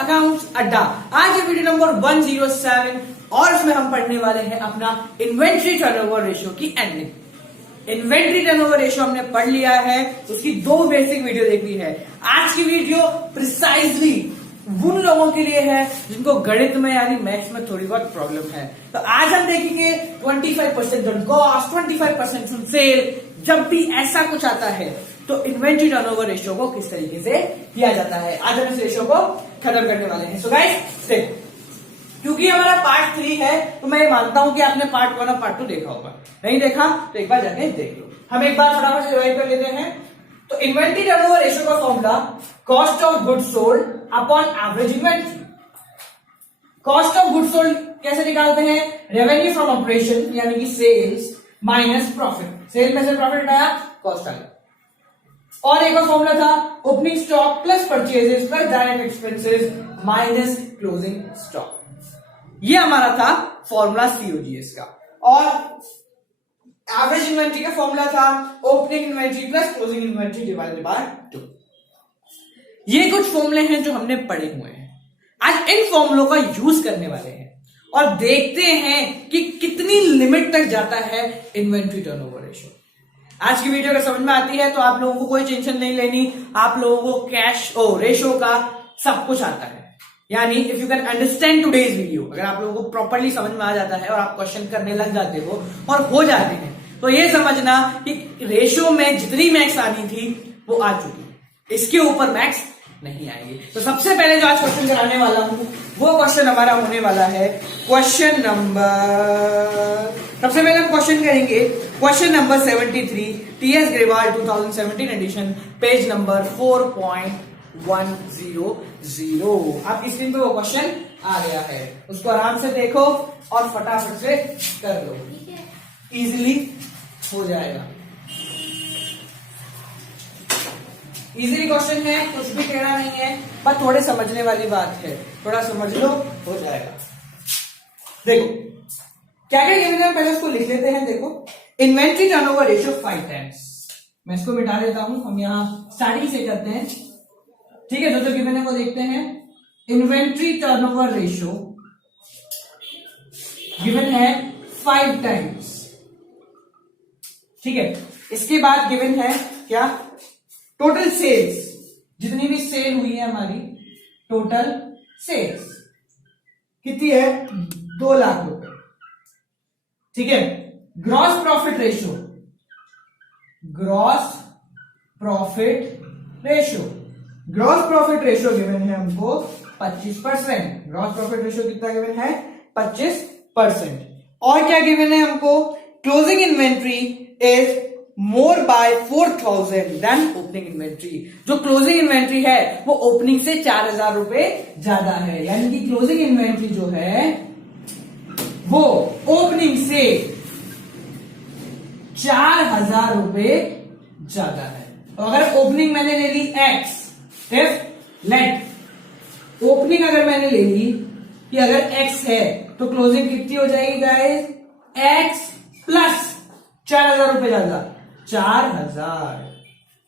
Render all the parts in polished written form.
Accounts अड्डा। आज ये वीडियो नंबर 107 और इसमें हम पढ़ने वाले हैं अपना इन्वेंट्री टर्नओवर रेशियो की एंडिंग। इन्वेंट्री टर्नओवर रेशियो हमने पढ़ लिया है, उसकी दो बेसिक वीडियो देखी है। आज की वीडियो प्रिसाइजली उन लोगों के लिए है जिनको गणित में यानी मैथ्स में थोड़ी बहुत प्रॉब्लम है। तो आज हम देखेंगे 25% ऑन कॉस्ट, 25% ऑन सेल। जब भी ऐसा कुछ आता है तो इन्वेंट्री टर्नओवर रेशियो को किस तरीके से किया जाता है, आज हम इस रेशियो को खत्म करने वाले हैं। सो गाइस देखो, क्योंकि हमारा पार्ट 3 है तो मैं ये मानता हूं कि आपने पार्ट 1 और पार्ट 2 देखा होगा। नहीं देखा तो एक बार जाके देख लो। हम एक बार फटाफट से रिवाइज कर लेते हैं। तो इन्वेंट्री टर्नओवर रेशियो का formula cost of goods sold upon average inventory. Cost of goods sold कैसे निकालते हैं? रेवेन्यू फ्रॉम ऑपरेशन यानी कि सेल्स माइनस प्रॉफिट। सेल में से प्रॉफिट आया, कॉस्ट आया। और एक और फॉर्मूला था opening stock plus purchases plus direct expenses minus closing stock. ये हमारा था फॉर्मूला सीओजीएस का। और एवरेज इन्वेंट्री का फॉर्मूला था opening inventory plus closing inventory divided by 2। ये कुछ फॉर्मूले हैं जो हमने पढ़े हुए हैं। आज इन फॉर्मूलों का यूज करने वाले हैं और देखते हैं कि कितनी लिमिट तक जाता है इन्वेंट्री टर्नओवर रेशियो। आज की वीडियो अगर समझ में आती है तो आप लोगों को कोई टेंशन नहीं लेनी, आप लोगों को कैश रेशियो का सब कुछ आता है। यानी if you can understand today's video, अगर आप लोगों को प्रॉपर्ली समझ में आ जाता है और आप क्वेश्चन करने लग जाते हो और हो जाते हैं, तो ये समझना कि रेशियो में जितनी मैक्स आनी थी वो आ चुकी है, इसके ऊपर मैक्स नहीं आएंगे। तो सबसे पहले जो आज क्वेश्चन कराने वाला हूं वो क्वेश्चन हमारा होने वाला है क्वेश्चन नंबर, सबसे पहले हम क्वेश्चन करेंगे क्वेश्चन नंबर 73 टीएस ग्रेवाल 2017 एडिशन, पेज नंबर 4.100। आपकी स्क्रीन पे वो क्वेश्चन आ गया है, उसको आराम से देखो और फटाफट से कर लो, इजीली हो जाएगा। इजीली क्वेश्चन है, कुछ भी कहना नहीं है, पर थोड़े समझने वाली बात है, थोड़ा समझ लो हो जाएगा। देखो क्या क्या गिवन है, पहले उसको लिख लेते हैं। देखो इन्वेंट्री टर्नओवर रेशियो 5 टाइम्स, मैं इसको मिटा देता हूं, हम यहां स्टार्टिंग से करते हैं। ठीक है, जो गिवन है वो देखते हैं। इन्वेंट्री टर्नओवर रेशियो गिवन है 5 टाइम्स। ठीक है, इसके बाद गिवन है क्या? टोटल सेल्स, जितनी भी सेल हुई है हमारी, टोटल सेल्स कितनी है? 2 लाख रुपए। ठीक है, gross profit ratio, gross profit ratio, gross profit ratio given है हमको 25%। ग्रॉस प्रॉफिट रेशियो कितना गिवन है? 25%। और क्या गिवन है हमको? Closing inventory is more by 4000 than opening inventory. जो क्लोजिंग इन्वेंट्री है वो ओपनिंग से 4000 रुपए ज्यादा है, यानी कि क्लोजिंग इन्वेंट्री जो है वो ओपनिंग से 4000 रुपए ज्यादा है। तो अगर ओपनिंग मैंने ले ली x, इफ लेट ओपनिंग अगर मैंने ले ली कि अगर x है तो क्लोजिंग कितनी हो जाएगी गाइस? x प्लस 4000 रुपए ज्यादा, 4000।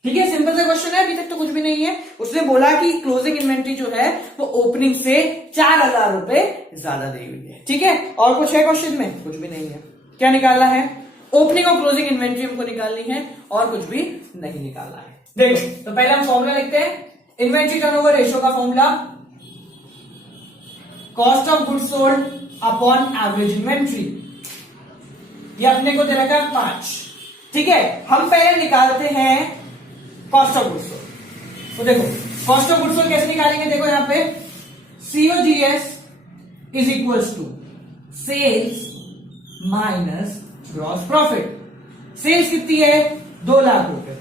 ठीक है, सिंपल सा क्वेश्चन है, अभी तक तो कुछ भी नहीं है। उसने बोला कि क्लोजिंग इन्वेंट्री जो है वो ओपनिंग से 4000 रुपए ज्यादा दी हुई है। ठीक है, और कुछ है क्वेश्चन में? कुछ भी नहीं है। क्या निकालना है? ओपनिंग और क्लोजिंग इन्वेंट्री हमको निकालनी है और कुछ भी नहीं निकालना है। देखो तो पहले हम फॉर्मूला लिखते हैं। इन्वेंट्री टर्नओवर रेशियो का formula cost of goods sold upon average inventory. ये अपने को दे रखा है 5। ठीक है, हम पहले निकालते हैं कॉस्ट ऑफ गुड्स सोल्ड। तो देखो कॉस्ट ऑफ गुड्स सोल्ड कैसे निकालेंगे? देखो यहां पे COGS is equals to sales minus gross profit. Sales कितनी है? 2 लाख रुपए।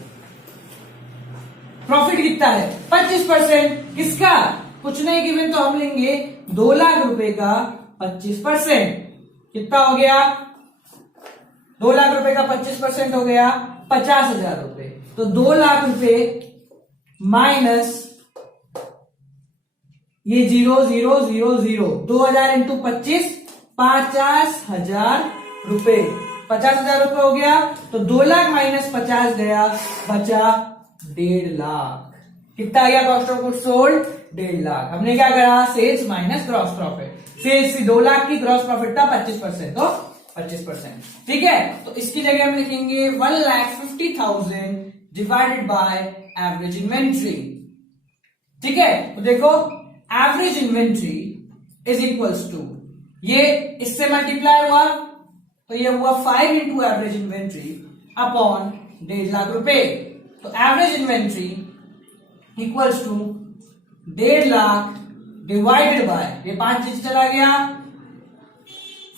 प्रॉफिट कितना है? 25%। किसका? कुछ नहीं गिवन, तो हम लेंगे 2 लाख रुपए का 25%। कितना हो गया? 2 लाख रुपए का 25% हो गया 50,000 रुपए। तो 2 लाख रुपए माइनस ये 0 0 0 0, 2000 इंटू 25, 50,000 रुपए। 50,000 रुपए हो गया, तो 2 लाख माइनस 50 गया, बचा 1.5 लाख। कितना आ गया cost of goods sold? 1.5 lakh. हमने क्या करा? Sales minus gross profit. Sales थी 2 लाख की, ग्रॉस प्रॉफिट था 25%, तो 25%। ठीक है, तो इसकी जगह हम लिखेंगे 1,50,000 डिवाइडेड बाय एवरेज इन्वेंट्री। ठीक है, तो देखो average inventory is equals to, ये इससे मल्टीप्लाई हुआ तो ये हुआ 5 into average inventory upon 1.5 lakh रुपए। तो average inventory equals to 1.5 lakh divided by, ये 5 चीज चला गया,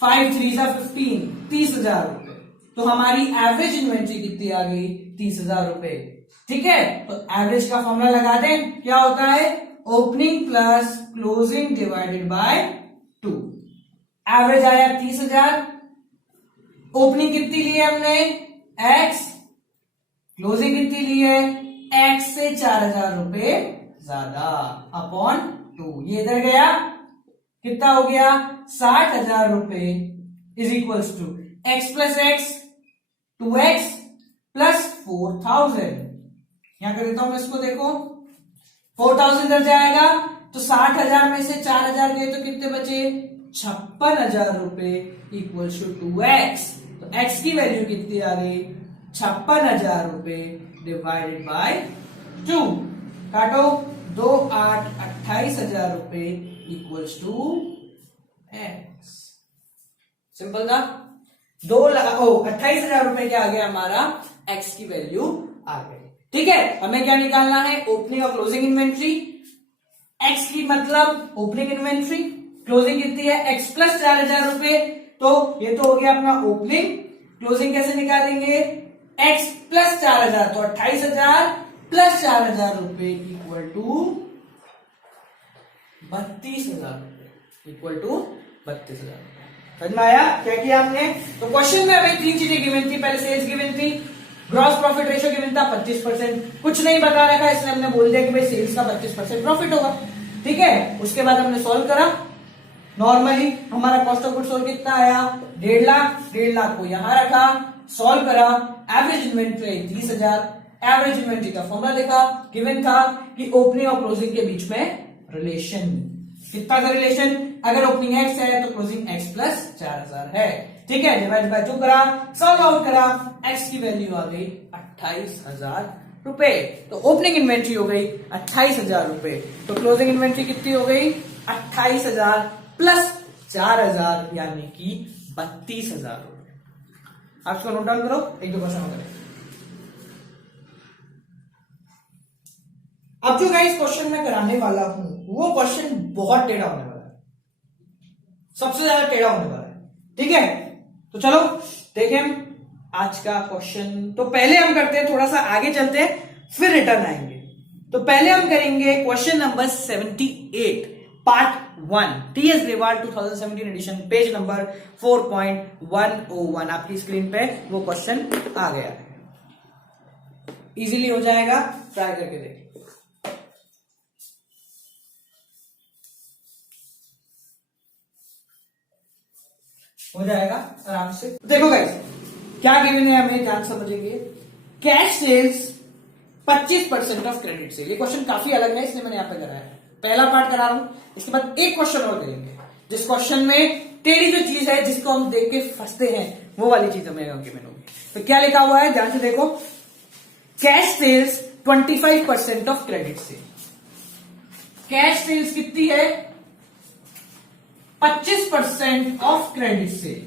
5 3 15, 30,000 रुपए। तो हमारी एवरेज इन्वेंट्री कितनी आ गई? 30,000 रुपए। ठीक है, तो एवरेज का फॉर्मूला लगा दें, क्या होता है? Opening plus closing divided by 2। Average आया 30,000, ओपनिंग कितनी ली है हमने? x, क्लोजिंग कितनी ली है? x से 4,000 रुपए ज्यादा अपॉन 2। ये इधर गया, कितना हो गया? 60,000 रुपए is equals to x plus x 2x plus 4,000। यहां कर देता हूं मैं इसको, देखो 4,000 इधर जाएगा तो 60,000 में से 4,000 गए तो कितने बचे? 56,000 रुपए इक्वल्स टू 2x। तो x की वैल्यू कितनी आ गई? 56,000 रुपए डिवाइडेड बाय 2। काटो, 2 8 28,000 रुपए इक्वल्स टू x। सिंपल था। 28,000 रुपए क्या आ गया हमारा? x की वैल्यू आ गई। ठीक है, हमें क्या निकालना है? ओपनिंग और क्लोजिंग इन्वेंट्री। x की मतलब ओपनिंग इन्वेंट्री, क्लोजिंग कितनी है? x प्लस 4,000 रुपए। तो ये तो हो गया अपना ओपनिंग। क्लोजिंग कैसे निकालेंगे? x प्लस 4,000, तो 28,000 प्लस 4,000 रुपए इक्वल टू 32,000 रुपए, इक्वल टू 32,000 रुपए। समझ में आया क्या किया हमने? तो क्वेश्चन में हमें 3 चीजें गिवन थी। पहले सेल्स गिवन थी, ग्रॉस प्रॉफिट रेशियो गिवन था 25%, कुछ नहीं बता रखा, इसलिए हमने बोल दिया कि भाई सेल्स का 25% प्रॉफिट होगा। ठीक है, उसके बाद हमने सॉल्व करा। नॉर्मली हमारा कॉस्ट ऑफ गुड्स सोल्ड कितना आया? 1.5 लाख। 1.5 लाख को यहां रखा, सॉल्व करा, एवरेज इन्वेंट्री 30,000। एवरेज इन्वेंट्री का फॉर्मूला देखा, गिवन था कि ओपनिंग और क्लोजिंग के बीच में रिलेशन, कितना का रिलेशन? अगर ओपनिंग x है तो क्लोजिंग x प्लस 4,000 है। ठीक है, डिवाइड बाय 2 करा, सॉल्व आउट करा, x की वैल्यू आ गई 28,000 रुपए। तो ओपनिंग इन्वेंट्री हो गई 28,000 रुपए, तो क्लोजिंग इन्वेंट्री कितनी हो गई? 28,000 प्लस 4,000 यानी कि 32,000 रुपए। आप इसको नोट डाउन करो, एक दो क्वेश्चन करें। अब जो गाइस क्वेश्चन मैं कराने वाला हूं वो क्वेश्चन बहुत टेढ़ा होने वाला है, सबसे ज्यादा टेढ़ा होने वाला है। ठीक है, तो चलो देखें हम आज का क्वेश्चन। तो पहले हम करते हैं, थोड़ा सा आगे चलते हैं, फिर रिटर्न आएंगे। तो पहले हम करेंगे question number 78 part 1, TS Grewal 2017 edition, page number 4.101। आपकी स्क्रीन पे वो क्वेश्चन आ गया है, इजीली हो जाएगा, ट्राई करके देखिए। हो जाएगा आराम से। देखो गाइस क्या गिवन है, हमें ध्यान समझेंगे। Cash sales 25% of credit sale. ये क्वेश्चन काफी अलग है, इसलिए मैंने यहां पे कराया है। पहला पार्ट करा रहा हूं, इसके बाद एक क्वेश्चन और करेंगे जिस क्वेश्चन में टेढ़ी जो चीज है जिसको हम देख के फंसते हैं वो वाली चीज हमें गिवन होगी। तो क्या लिखा हुआ है, ध्यान से देखो। Cash sales 25% of credit sale. Cash sales कितनी है? 25% of credit sale.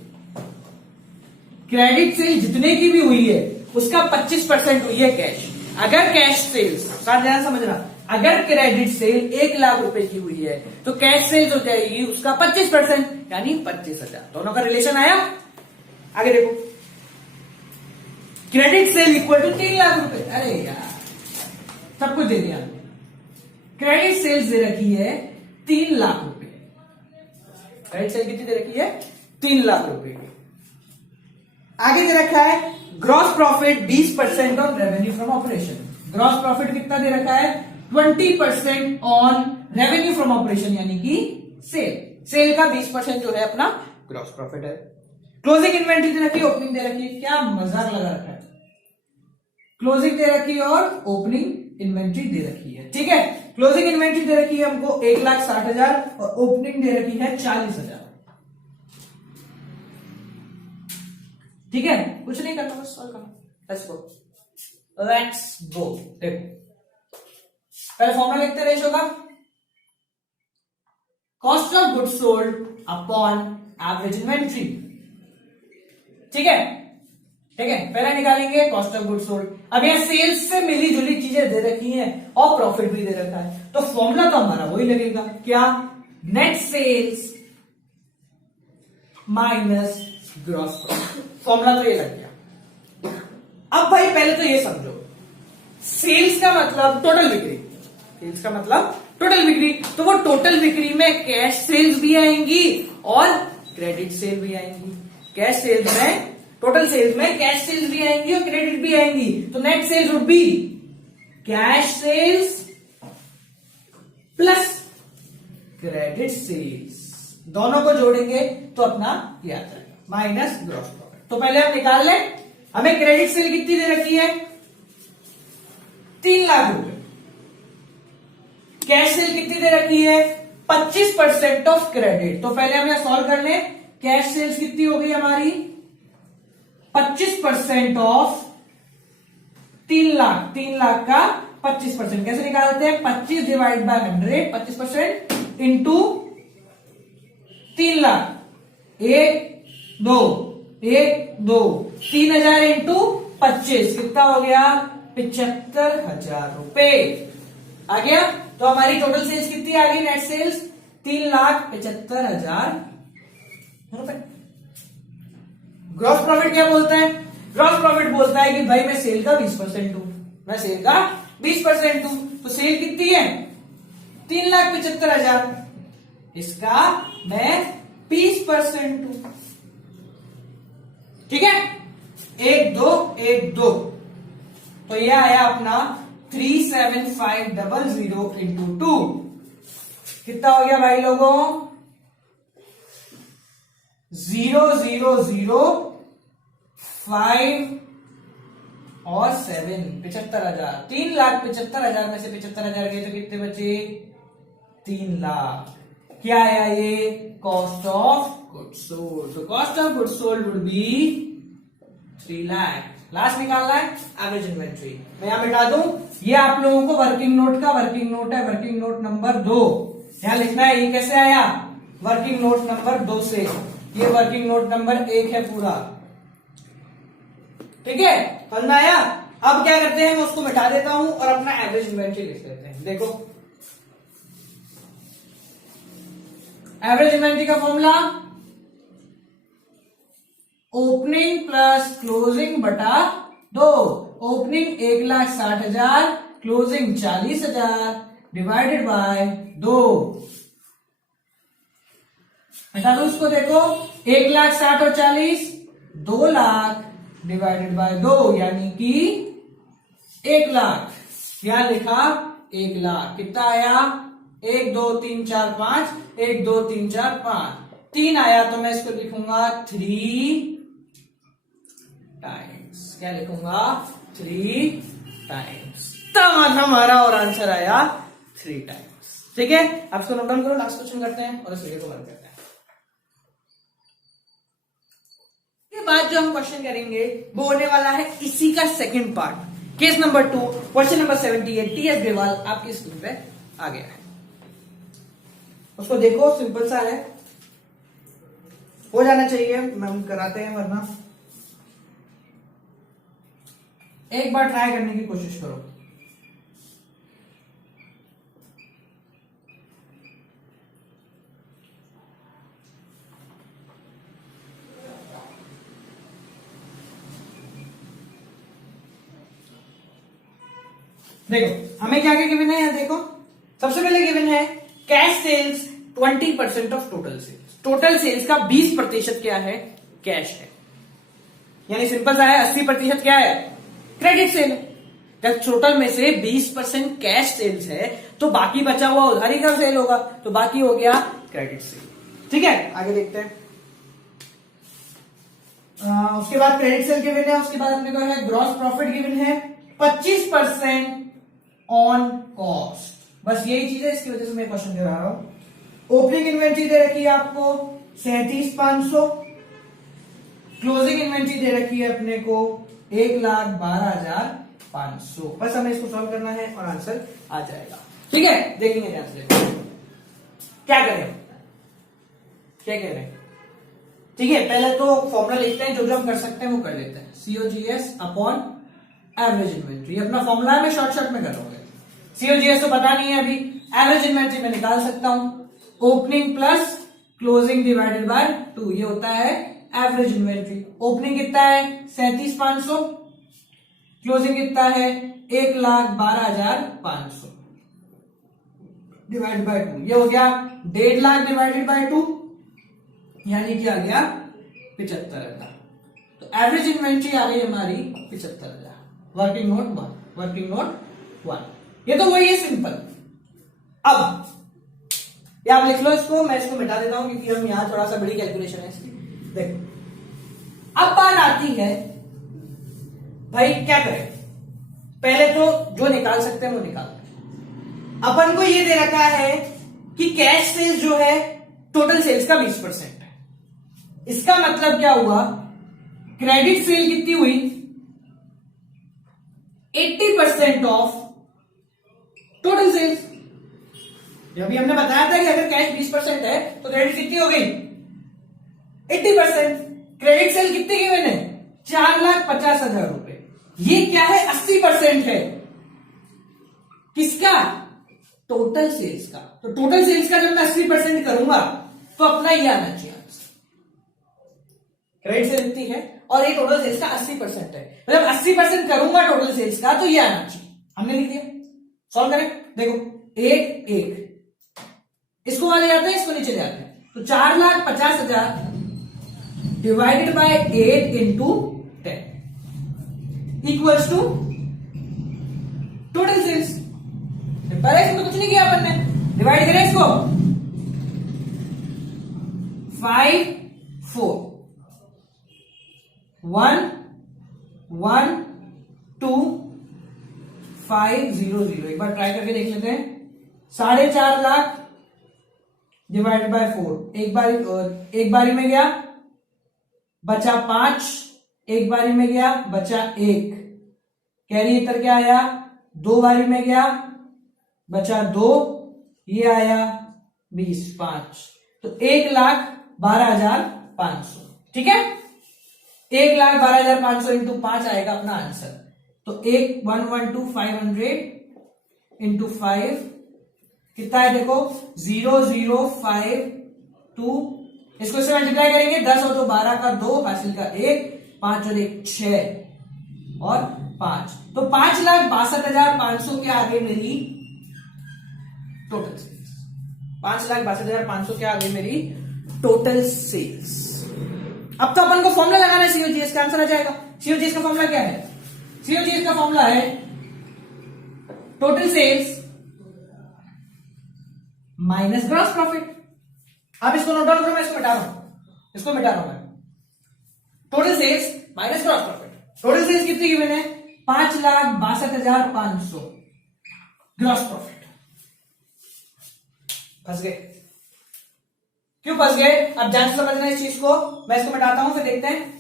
Credit sale जितने की भी हुई है उसका 25% हुई है कैश। अगर कैश सेल्स, ध्यान समझना, अगर क्रेडिट सेल 1 लाख रुपए की हुई है तो कैश सेल्स हो जाएगी उसका 25%, यानी 25,000। दोनों का रिलेशन आया। आगे देखो, credit sale equal to 3 lakh रुपए। अरे यार सब कुछ दे दिया। क्रेडिट सेल्स दे रखी है 3 लाख रुपए। क्रेडिट सेल कितनी दे रखी है? 3 लाख रुपए की। आगे दे रखा है gross profit 20% on revenue from operation. Gross profit कितना दे रखा है? 20% ऑन रेवेन्यू फ्रॉम ऑपरेशन, यानी कि सेल। सेल का 20% जो है अपना ग्रॉस प्रॉफिट है। क्लोजिंग इन्वेंट्री दे रखी है, ओपनिंग दे रखी है। क्या मजाक लगा रखा है, क्लोजिंग दे रखी है और ओपनिंग इन्वेंट्री दे रखी है, ठीक है। क्लोजिंग इन्वेंट्री दे रखी है हमको 1,60,000 और ओपनिंग दे रखी है 40,000, ठीक है। कुछ नहीं करना, बस सॉल्व करना। Let's go. देखो पहले फॉर्मूला लिखते हैं रेशो का, cost of goods sold upon average inventory, ठीक है, ठीक है। पहले निकालेंगे कॉस्ट ऑफ गुड्स सोल्ड। अब यहां सेल्स से मिली जुली चीजें दे रखी हैं और प्रॉफिट भी दे रखा है, तो फॉर्मूला तो हमारा वही लगेगा, क्या, net sales minus gross profit. Formula तो ये लग गया। अब भाई पहले तो ये समझो, सेल्स का मतलब टोटल बिक्री, सेल्स का मतलब टोटल बिक्री, तो वो टोटल बिक्री में कैश सेल्स भी आएंगी और क्रेडिट सेल भी आएंगी। कैश सेल्स में, टोटल सेल्स में कैश सेल्स भी आएंगी और क्रेडिट भी आएंगी, तो net sales would be cash sales plus credit sales, दोनों को जोड़ेंगे तो अपना ये आता है माइनस ग्रॉस प्रॉफिट। तो पहले हम निकाल लें, हमें क्रेडिट सेल कितनी दे रखी है, 3 लाख रुपए। कैश सेल कितनी दे रखी है, 25% ऑफ क्रेडिट। तो पहले हम यहां सॉल्व कर लें, कैश सेल्स कितनी हो गई हमारी, 25% ऑफ 3 लाख, 3 लाख का 25%। कैसे निकालते हैं, 25 divide by 100, 25% into 3 lakh, 1 2 1 2 3,000 into 25 कितना हो गया, 75,000 रुपए आ गया। तो हमारी टोटल सेल्स कितनी आ गई, नेट सेल्स 3,75,000 रुपए। ग्रॉस प्रॉफिट क्या बोलता है, ग्रॉस प्रॉफिट बोलता है कि भाई मैं सेल का 20% हूं, मैं सेल का 20% हूं, तो सेल कितनी है, 3,75,000, इसका मैं 20% हूं, ठीक है। 1 2 1 2, तो ये आया अपना 37500 इंटू 2, कितना हो गया भाई लोगों, 0,005 और 7, 75,000। 3,75,000 में से 75,000 गए तो कितने बचे, 3 लाख। क्या आया ये, कॉस्ट ऑफ गुड्स सोल्ड। तो cost of goods sold would be 3 lakh. Last निकालना है एवरेज इन्वेंट्री। मैं यहां बिठा दूं, ये आप लोगों को वर्किंग नोट का वर्किंग नोट है, वर्किंग नोट नंबर 2 यहां लिखना है। ये कैसे आया, वर्किंग नोट नंबर 2 से, ये वर्किंग नोट नंबर 1 है पूरा, ठीक है, समझ में आया। अब क्या करते हैं, मैं उसको मिटा देता हूं और अपना एवरेज इन्वेंट्री लिख देते हैं। देखो एवरेज इन्वेंट्री का फॉर्मूला, ओपनिंग प्लस क्लोजिंग बटा 2। Opening 1,60,000, closing 40,000 divided by 2। हटा दो उसको, देखो 1,60,000 और 40, 2 लाख डिवाइडेड बाय 2, यानी कि 1 लाख। क्या लिखा, 1 लाख। कितना आया, 1 2 3 4 5, 1 2 3 4 5, 3 आया, तो मैं इसको लिखूंगा 3 टाइम्स। क्या लिखूंगा, 3 टाइम्स। तब हमारा और आंसर आया 3 टाइम्स, ठीक है। अब इसको नोट डाउन करो, लास्ट क्वेश्चन करते हैं और इस वीडियो को बंद करते हैं। के बाद जो हम क्वेश्चन करेंगे वो होने वाला है इसी का second part, case number 2, question number 78। TS Grewal आपकी स्क्रीन पे आ गया है, उसको देखो, सिंपल सा है, हो जाना चाहिए, हम कराते हैं, वरना एक बार ट्राई करने की कोशिश करो। देखो हमें क्या क्या गिवन है, यहां देखो सबसे पहले गिवन है cash sales 20% of total sales. Total sales का 20% क्या है, कैश है, यानी सिंपल सा है 80% क्या है, क्रेडिट सेल है। जब टोटल में से 20% कैश सेल्स है तो बाकी बचा हुआ उधारी का सेल होगा, तो बाकी हो गया क्रेडिट सेल, ठीक है। आगे देखते हैं, उसके बाद क्रेडिट सेल गिवन है, उसके बाद अपने को है ग्रॉस प्रॉफिट गिवन है 25% ऑन कॉस्ट। बस यही चीज है, इसकी वजह से मैं क्वेश्चन दे रहा हूं। ओपनिंग इन्वेंट्री दे रखी है आपको 37,500, क्लोजिंग इन्वेंट्री दे रखी है अपने को 1,12,500। बस हमें इसको सॉल्व करना है और आंसर आ जाएगा। ठीक है, देखेंगे ध्यान से क्या करें, क्या कह रहे हैं। ठीक है, पहले तो फॉर्मूला लिखते हैं, जो जो हम कर सकते हैं वो कर लेते हैं। COGS अपॉन एवरेज इन्वेंट्री, अपना फॉर्मूला है, मैं शॉर्ट में कर रहा हूँ। COGS तो पता नहीं है अभी, एवरेज इन्वेंट्री में निकाल सकता हूं, opening plus closing divided by 2, ये होता है एवरेज इन्वेंट्री। ओपनिंग कितना है 37,500, क्लोजिंग कितना है 1,12,500 डिवाइड बाय 2, ये हो गया 1.5 लाख डिवाइडेड बाय 2, यानी कि आ गया 75,000। तो एवरेज इन्वेंट्री आ गई हमारी 75,000। वर्किंग नोट 1, वर्किंग नोट 1, ये तो वही है सिंपल। अब ये आप लिख लो इसको, मैं इसको मिटा देता हूं क्योंकि हम यहां थोड़ा सा बड़ी कैलकुलेशन है इसकी। देखो अब बात आती है भाई क्या करें, पहले तो जो निकाल सकते हैं वो निकालते हैं। अपन को ये दे रखा है कि कैश सेल्स जो है टोटल सेल्स का 20% है। इसका मतलब क्या हुआ, क्रेडिट सेल कितनी हुई 80% ऑफ टोटल सेल्स। अभी हमने बताया था कि अगर कैश 20% है तो क्रेडिट कितनी हो गई 80%। क्रेडिट सेल कितने की मैंने 4,50,000 रुपए। ये क्या है 80% है किसका, टोटल सेल्स का। तो टोटल सेल्स का जब मैं 80% करूंगा तो अपना ये आना चाहिए, क्रेडिट सेल इतनी है और ये टोटल सेल्स का 80% है, मतलब 80% करूंगा टोटल सेल्स का तो ये आना चाहिए। हमने लिख दिया, सॉल्व करें। देखो 1 इसको वाले जाते हैं, इसको नीचे ले आते हैं। तो 4,50,000 divided by 8 into 10 equals to total sales. पहले इसमें कुछ नहीं किया अपन ने, डिवाइड करें इसको 5 4 1 1 2 5 0 0। एक बार ट्राई करके देख लेते हैं। 4.5 लाख डिवाइडेड बाय 4, एक बारी में गया बचा 5, एक बारी में गया बचा 1, कैरी इतर क्या आया 2 बारी में गया बचा 2, ये आया 20 5, तो 1,12,500। ठीक है, 1,12,500 इंटू 5 आएगा अपना आंसर। तो 1,112,500 इंटू 5 कितना है देखो 0,052। इसको इससे मल्टीप्लाई करेंगे, 10 और 2 12 का 2 हासिल का 1, 5 और 1 6 और 5, तो 5,62,500 के आगे मेरी टोटल सेल्स। 5,62,500 के आगे मेरी टोटल सेल्स। अब तो अपन को फॉर्मूला लगाना है COGS का, आंसर आ जाएगा। COGS का फॉर्मूला क्या है, COGS का फॉर्मूला है total sales minus gross profit. अब इसको नोट डाउन करो, मैं इसको मिटा रहा हूं मैं। Total sales minus gross profit. Total sales कितनी की मैंने 5,62,500, ग्रॉस प्रॉफिट। फंस गए, क्यों फंस गए, अब जान से समझना इस चीज को। मैं इसको मिटाता हूं फिर देखते हैं।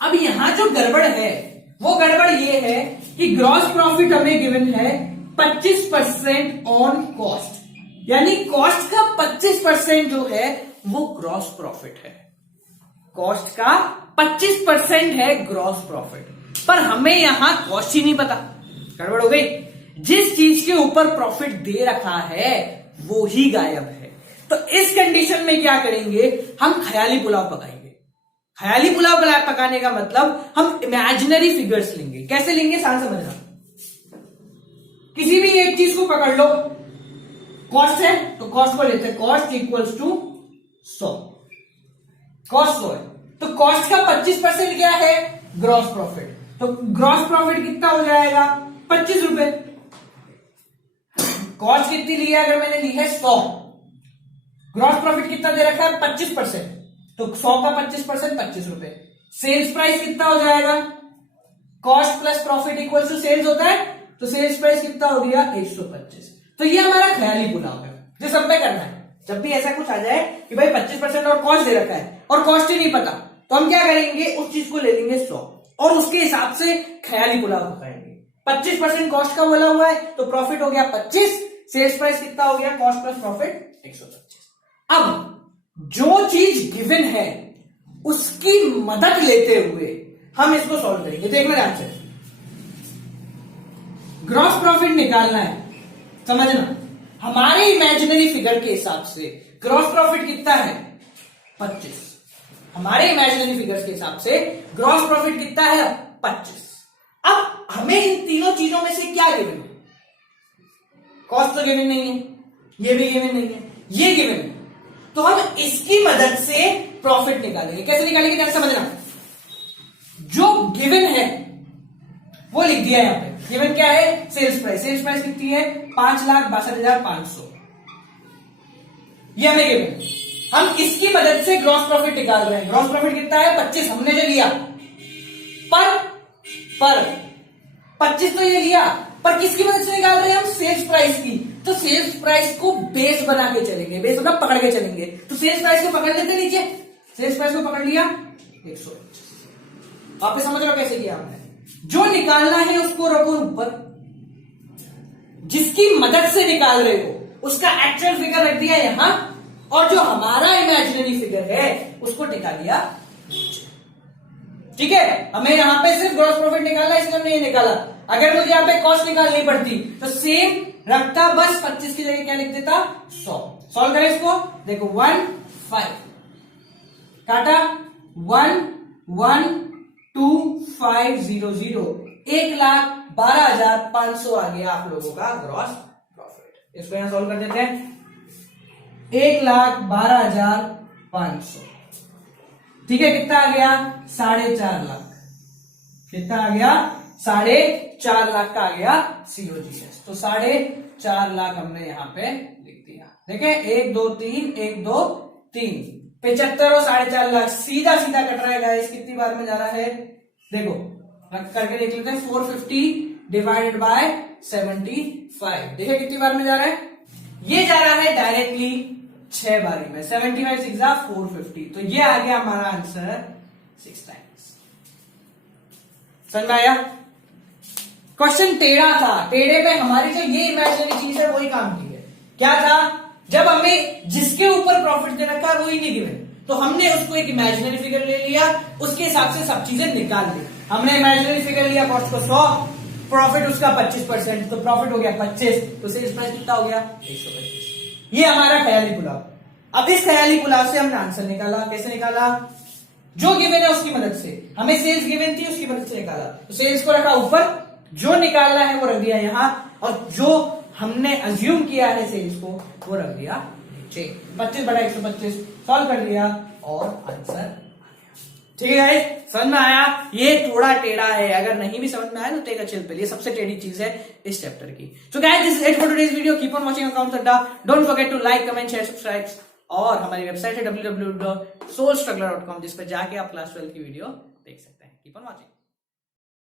अब यहां जो गड़बड़ है वो गड़बड़ ये है कि ग्रॉस प्रॉफिट हमें गिवन है 25% ऑन कॉस्ट, यानी कॉस्ट का 25% जो है वो ग्रॉस प्रॉफिट है। कॉस्ट का 25% है ग्रॉस प्रॉफिट, पर हमें यहां कॉस्ट ही नहीं पता। गड़बड़ हो गई। जिस चीज के ऊपर प्रॉफिट दे रखा है वो ही गायब है। तो इस कंडीशन में क्या करेंगे, हम ख्याली पुलाव पकाएंगे। ख्याली पुलाव पकाने का मतलब हम इमेजिनरी फिगर्स लेंगे। कैसे लेंगे, सांस समझना। किसी भी एक चीज को पकड़ लो, कॉस्ट है तो कॉस्ट को लेते हैं, कॉस्ट इक्वल्स टू 100, कॉस्ट 100 है तो कॉस्ट का 25% क्या है ग्रॉस प्रॉफिट। तो ग्रॉस प्रॉफिट कितना हो जाएगा 25 रुपए। कॉस्ट कितनी ली है, अगर मैंने ली है 100, ग्रॉस प्रॉफिट कितना दे रखा है 25%, तो 100 का 25% 25 रुपए। सेल्स प्राइस कितना हो जाएगा, cost plus profit equal to sales होता है तो सेल्स प्राइस कितना हो गया 125। तो ये हमारा ख्याली पुलाव है जो सब पे करना है। जब भी ऐसा कुछ आ जाए कि भाई 25% और कॉस्ट दे रखा है और कॉस्ट ही नहीं पता, तो हम क्या करेंगे, उस चीज को ले लेंगे 100 और उसके हिसाब से ख्याली पुलाव पकाएंगे। 25% कॉस्ट का बोला हुआ है तो प्रॉफिट हो गया 25, सेल्स प्राइस कितना हो गया, कॉस्ट प्लस प्रॉफिट 125। अब जो चीज गिवन है उसकी मदद लेते हुए हम इसको सॉल्व करेंगे। देखना ध्यान से, ग्रॉस प्रॉफिट निकालना है, समझना। हमारे इमेजिनरी फिगर के हिसाब से ग्रॉस प्रॉफिट कितना है 25। हमारे इमेजिनरी फिगर्स के हिसाब से ग्रॉस प्रॉफिट कितना है 25। अब हमें इन तीनों चीजों में से क्या गिवन है, कॉस्ट तो गिवन नहीं है, ये भी गिवन नहीं है, ये गिवन है, तो हम इसकी मदद से प्रॉफिट निकालेंगे। कैसे निकालेंगे ध्यान समझना। जो गिवन है वो लिख दिया यहां पे। गिवन क्या है, सेल्स प्राइस। सेल्स प्राइस कितनी है 5,62,500, ये हमें गिवन। हम इसकी मदद से ग्रॉस प्रॉफिट निकाल रहे हैं। ग्रॉस प्रॉफिट कितना है 25 हमने जो लिया, पर 25 तो ये लिया, पर किसकी मदद से निकाल रहे हैं हम, सेल्स प्राइस की। तो सेल्स प्राइस को बेस बना के चलेंगे, बेस मतलब पकड़ के चलेंगे। तो सेल्स प्राइस को पकड़ लेते नीचे, सेल्स प्राइस को पकड़ लिया 125। आप समझ रहे हो कैसे किया हमने। जो निकालना है उसको रखो ऊपर, जिसकी मदद से निकाल रहे हो उसका एक्चुअल फिगर रख दिया यहां, और जो हमारा इमेजिनरी फिगर है उसको टिका दिया नीचे। ठीक है, हमें यहां पे सिर्फ ग्रॉस प्रॉफिट निकालना, इसलिए हमने ये निकाला। अगर मुझे यहां पे कॉस्ट निकालनी पड़ती तो सेम रखता, बस 25 की जगह क्या लिख देता 100। सॉल्व करें इसको, देखो 1 5 काटा 1 1 2 5 0 0, 1,12,500 आ गया आप लोगों का ग्रॉस प्रॉफिट। इसको यहां सॉल्व कर देते हैं, 1,12,500। ठीक है, कितना आ गया 4.5 लाख। कितना आ गया 4.5 लाख का आ गया COGS। तो 4.5 लाख हमने यहां पे लिख दिया। देखें 1 2 3 1 2 3 75 और 4.5 लाख सीधा सीधा कट रहा है गाइस। कितनी बार में जा रहा है देखो, करके देख लेते हैं। 450 डिवाइडेड बाय 75, देखिए कितनी बार में जा रहा है, ये जा रहा है डायरेक्टली 6 बारी में। 75 6 450, तो ये आ गया हमारा आंसर 6 टाइम्स। समझ में आया। क्वेश्चन टेढ़ा था, टेढ़े पे हमारी जो ये इमेजिनरी चीज है वही काम की है। क्या था, जब हमें जिसके ऊपर प्रॉफिट दे रखा है वही नहीं गिवन, तो हमने उसको एक इमेजिनरी फिगर ले लिया, उसके हिसाब से सब चीजें निकाल ली। हमने इमेजिनरी फिगर लिया कॉस्ट को 100, प्रॉफिट उसका 25%, तो प्रॉफिट हो गया 25, तो सेल्स प्राइस कितना हो गया 125। ये हमारा ख्याली पुलाव। अब इस ख्याली पुलाव से हमने आंसर निकाला। कैसे निकाला, जो गिवन है उसकी मदद से। हमें सेल्स गिवन थी, उसकी मदद से निकाला। तो सेल्स को रखा ऊपर, जो निकालना है वो रख दिया यहां, और जो हमने अज्यूम किया है सेल्स को वो रख दिया नीचे। 25 बटा 125 सॉल्व कर लिया और आंसर आ गया। ठीक है, समझ में आया। ये थोड़ा टेढ़ा है, अगर नहीं भी समझ में आया तो टेक अ चिल पिल। ये सबसे टेढ़ी चीज है इस चैप्टर की। So guys, this is it for today's video. Keep on watching accounts Adda. Don't forget to like comment share subscribe, और हमारी वेबसाइट है www.soulstruggler.com, जिस पर जाके आप क्लास 12 की वीडियो देख सकते हैं। Keep on watching.